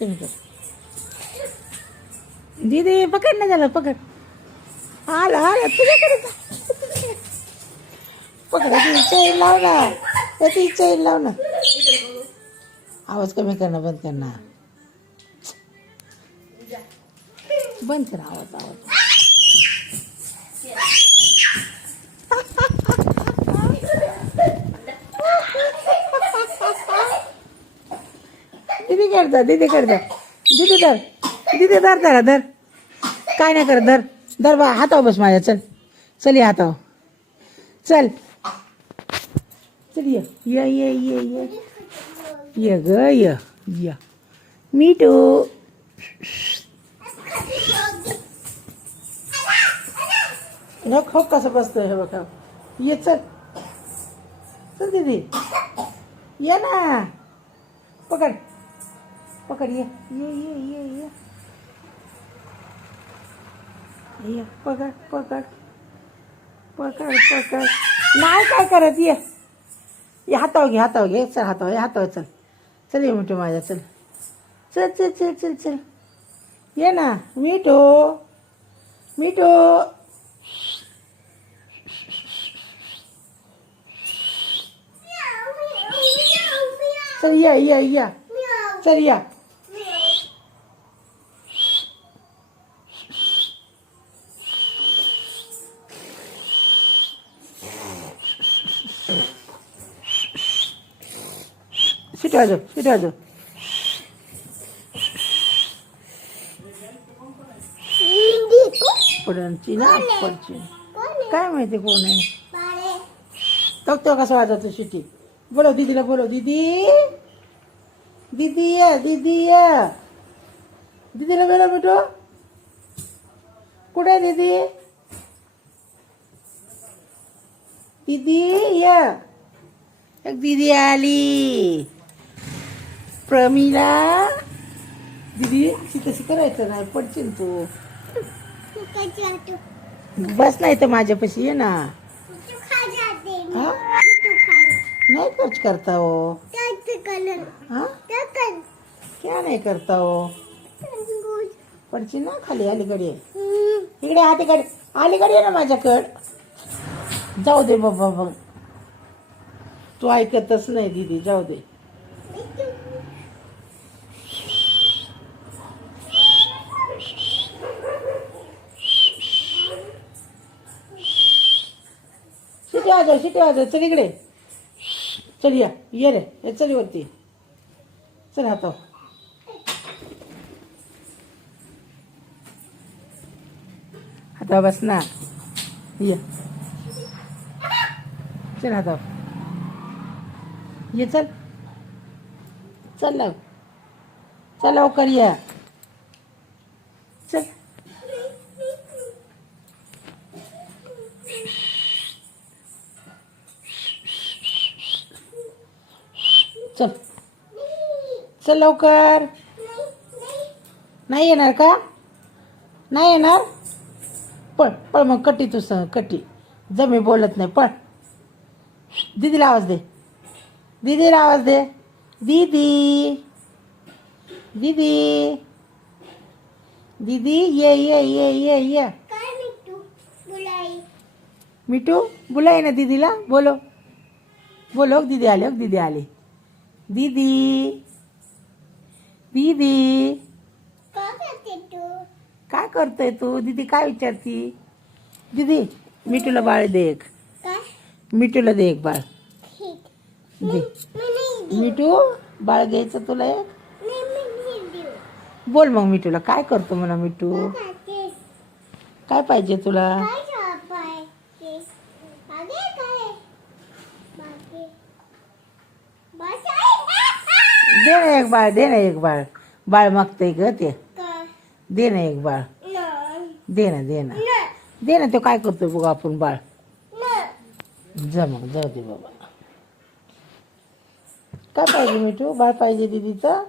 कमी कर. दीदी पकड ना त्याला, पकड. आला आला तुझ्याकडे पकड. ती चैन लाव ना, ती चैन लाव ना. आवाज कमी करणं बंद कर ना. बंद कर आवाज. दीदी करता, दीदी करता. दीदी धर. काय नाही करत. धर बा. हातावर बस माझ्या. चल चल, ये हातावर. चल ये ग ये. मिठू हो कसं बसतोय हे बघा. ये चल दीदी, ये ना. पकड ये. पकड. नाही काय करत. ये हातावर घे. चल हातावर चल ये मिठू माझ्या. चल ये ना मिठू. चल या. चल या. सिटवाजो. पडची काय माहिती कोण आहे. तो कसा वाजवतो शिटी. बोलो दीदीला, बोलो दीदी ये. दीदीला बोलो मिठू. कुठे आहे दीदी ये. एक दीदी आली. प्रमिला. दीदी तशी करायचं नाही, पडशील तू. बस नाही तर माझ्यापाशी ये ना. नहीं कुछ करता हो. हाँ? क्या नहीं करता हो. पडची ना खाली. अलीकडे इकडे अलीकडे ये ना माझ्याकड. जाऊ दे बाबा. तू ऐकतच नाही दीदी. जाऊ दे. शिटी वाजव. चल इकडे. चल ये रे. चल वरती. चल हातावर. बस ना. ये चल हातावर. ये चल लवकर ये. चल. चल लवकर. नाही येणार का? नाही येणार. पळ मग. कटी तू कटी. जमी बोलत नाही. पळ. दीदीला आवाज दे. दीदी ये. मिठू बुलाय ना दीदीला. बोलो दीदी आली. दीदी काय करतोय तू? दीदी काय विचारती? दीदी मिठूला बाळ दे एक. मिठूला दे एक बाळ. दे मिठू. बाळ घ्यायचं तुला एक. बोल मग मिठूला. काय करतो म्हणा मिठू? काय पाहिजे तुला? दे ना एक बाळ. बाळ मागतंय ग ते. दे ना एक बाळ. दे ना. तो काय करतोय बघ आपण. बाळ जाऊ दे बाबा. काय पाहिजे मिठू? बाळ पाहिजे दीदीचं.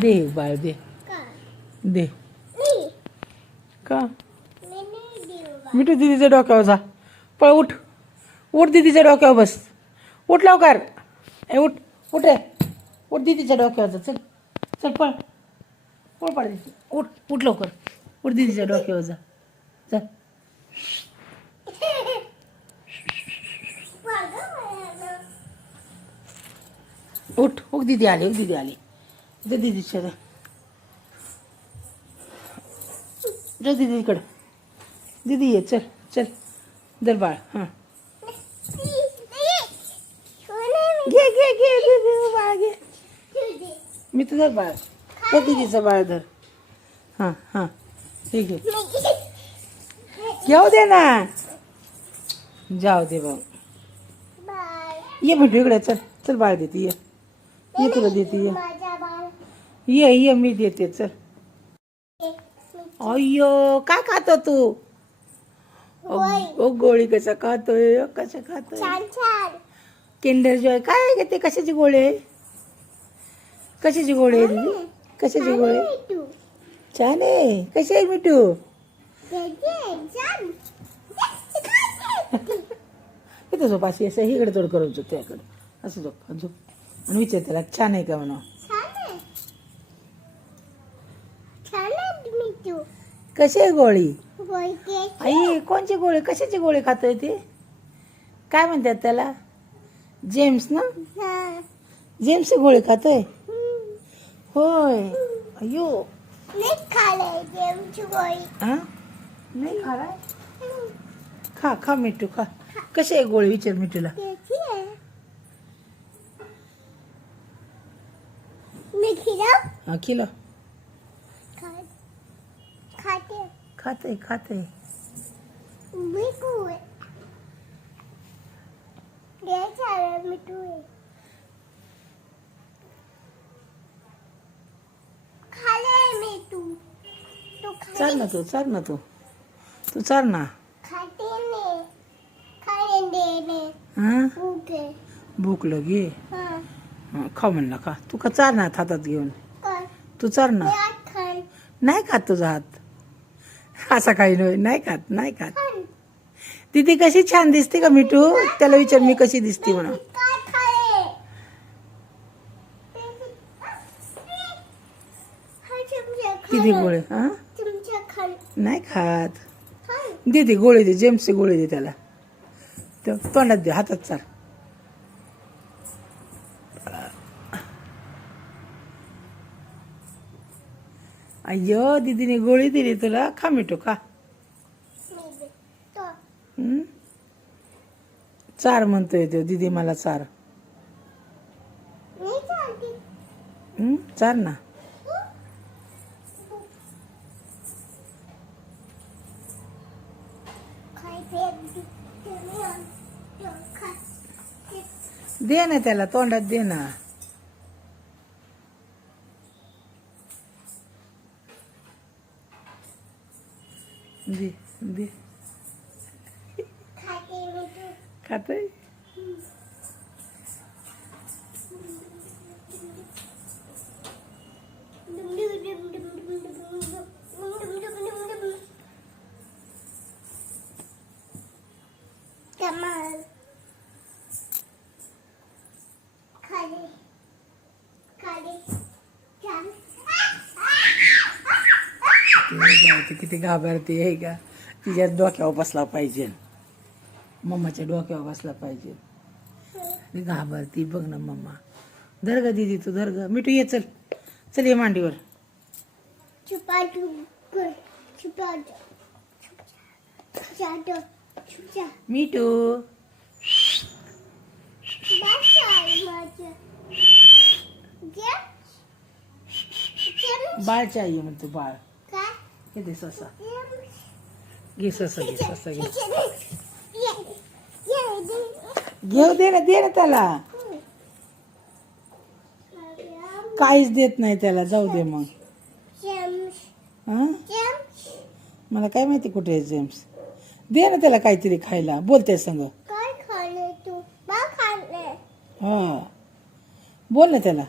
दे एक बाळ. दे का मिठू? दीदीच्या डोक्यावर जा. पळ. उठ दीदीच्या डोक्यावर बस. उठ लवकर. ए उठ उठ रे. उठ दीदीच्या डोक्यावर जा. चल चल पळ पळ पळ दीदी. उठ उठ लवकर. उठ दीदीच्या डोक्यावर जा. चल. उठ उठ दीदी आली. उठ दीदी आली. जा दीदीच्या जा दीदीकडं. दीदी ये. चल चल. दर बाळ. हां घे घे घे दीदी बाळ घे. मी तुझं बाळ. तर दीदीचं बाळ धर. हां हां हे घे. घेऊ दे ना. जाऊ दे भाऊ. ये भेटू इकडे. चल चल बाळ देते. ये ये तुला देते. ये ये ये मी देते. चल. अय्यो काय खातो तू. ओ गोळी कसा खातोय. कशा खातोय. किंडर जॉय काय घेते. कशाची गोळी आहे. कशाची गोळी आहे दीदी. कशाची गोळी. छान आहे. कशी आहे मिठू. इथं झोप अशी असं इकडे तोड करून झोप. त्याकडे असं झोप झोप आणि विचार त्याला छान आहे का म्हणा. कशी आहे गोळी. आई कोणची गोळी. कशाची गोळी खातोय ते. काय म्हणतात त्याला. जेम्स ना. जेम्सची गोळी खातोय. होय. अयो हा नाही खालाय. खा खा मिठू खा. कशी आहे गोळी विचार मिठूला. हा खिलो. खाते खाते. चाल ना तू. चाल ना तू. तू चाल ना. हा भूक लगे. खा म्हणला खा. तू का चाल ना हातात घेऊन. तू चाल ना. नाही खात तुझा हात. असा काही नाही खात. नाही खात. दीदी कशी छान दिसते का मिठू. त्याला विचार मी कशी दिसते म्हणा. दीदी गोळी. हा नाही खात. दीदी गोळी दे. जेम्सची गोळी दे त्याला. तोंडात दे. हातात चाल. अय्यो दीदीने गोळी दिली तुला. खा मिठू खा. चार म्हणतोय तो. दीदी मला चार. चार ना. दे ना त्याला. तोंडात दे ना. दे दे. खातोय. किती घाबरते आहे का. तिच्या डोक्यावर बसला पाहिजे. मम्माच्या डोक्यावर बसला पाहिजे. घाबरती बघ ना मम्मा. धर ग दीदी तू. धर ग मिठू. ये चल. चल ये मांडीवर. मिठू बाळ चाहिए म्हणतो. बाळ हे दे. ससा घे. ससा घे. ससा घे. घेऊ दे ना. दे ना त्याला. काहीच देत नाही त्याला. जाऊ दे मग. हा मला काय माहिती कुठे आहे जेम्स. दे ना त्याला काहीतरी खायला. बोलते संग. हा बोल ना त्याला.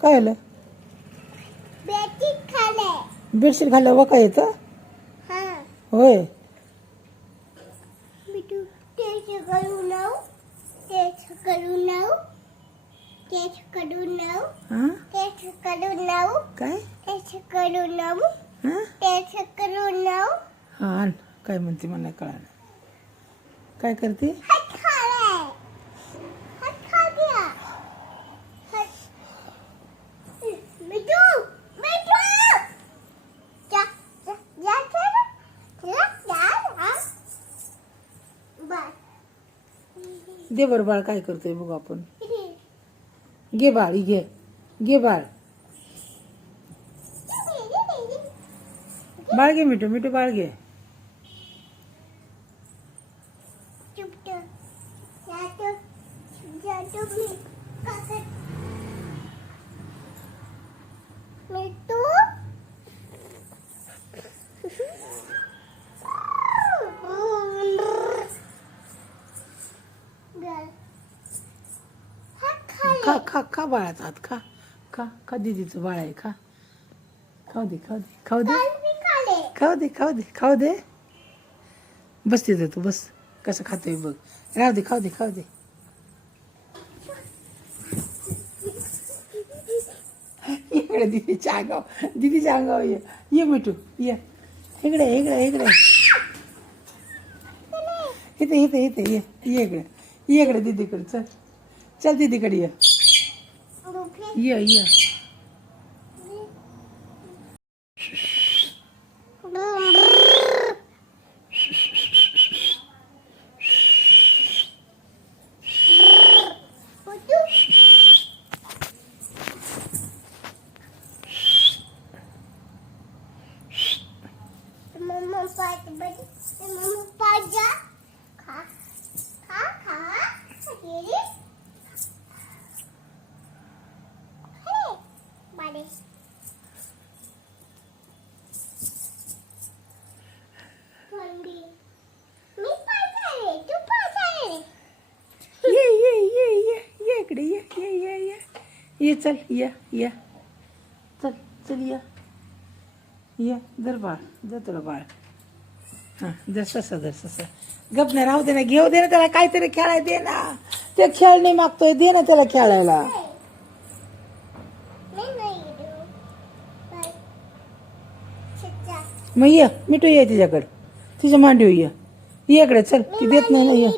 काय आलं. बेडशीट घालल्यावर वका येतं हा होय. मिठू तेच करू नाव तेच करू नाव तेच करू नाव हा तेच करू नाव काय तेच करू नाव हा तेच करू नाव हा आण. काय म्हणते मला कळालं. काय करते हात खाले हात खा दिया मिठू मिठू जा जा जा जा जा बस दे बरं बाळ काय करतोय बघू आपण. घे बाळ ही घे घे बाळ बाळ घे मिठू मिठू बाळ घे. खा खा खा बाळाचा हात खा खा खा दीदीचं बाळ आहे खा. खाऊ दे खाऊ दे खाऊ दे खाऊ दे खाऊ दे खाऊ दे. बस तिथं तू बस कसं खातोय बघ. राहू दे खाऊ दे खाऊ दे. इकडे दीदीच्या अंगावर ये मिठू ये इकडे इकडे इकडे इथे इथे इथे ये इकडे दीदीकडे चल चल दीदीकडे ये ये इकडे ये चल ये चल चल ये धर बाळ दे तुला बाळ हां धर ससा गप नाही राहू दे ना घेऊ दे ना त्याला काहीतरी खेळायला दे ना. ते खेळ नाही मागतोय दे ना त्याला खेळायला. मग ये मिठू ये तिच्याकडे तिच्या मांडीवर ये इकडे चल ती देत नाही ना ये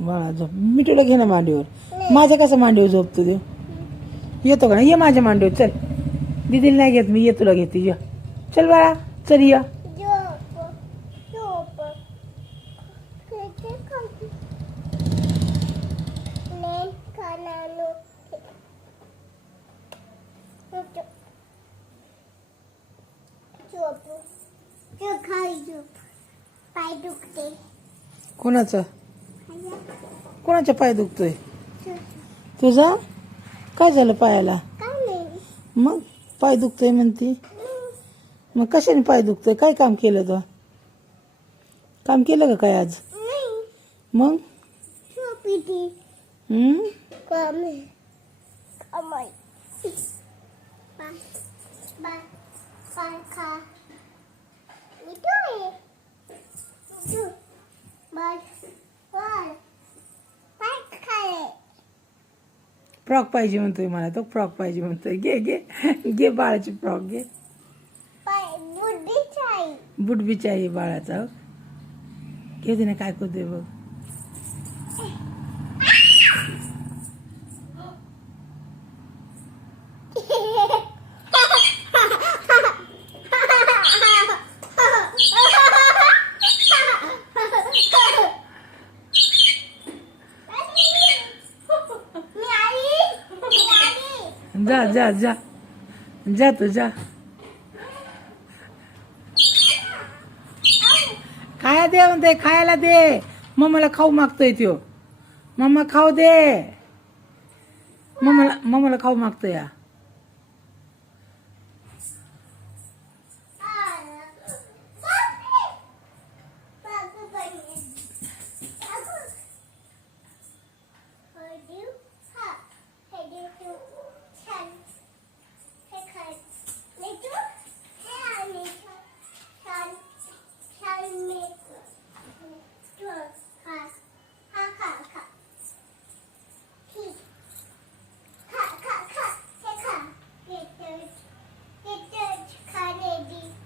बाळा झोप मिठूला घे ना मांडीवर. माझ्या कसं मांडीवर झोपतो देव येतो का ना ये माझ्या मांडीवर चल. दीदीला नाही घेत मी ये तुला घेते ये चल बाळा चल ये. पाय दुखते कोणाचा पाय दुखतोय तुझा. काय झालं पायाला मग पाय दुखतोय म्हणती. मग कशाने पाय दुखतोय काय काम केलं तो काम केलं का काय आज मग फ्रॉक पाहिजे म्हणतोय मला तो फ्रॉक पाहिजे म्हणतोय. घे बाळाची फ्रॉक घे. बुट बी चाहिए बाळाचा घेऊ दे ना काय करतोय बघ. जा जा जा जा तू जा. खाया दे म्हणते खायला दे. मम्माला खाऊ मागतोय त्यो. मम्मा खाऊ दे. मम्माला खाऊ मागतोय या.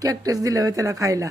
कॅक्टस दिलं होय त्याला खायला.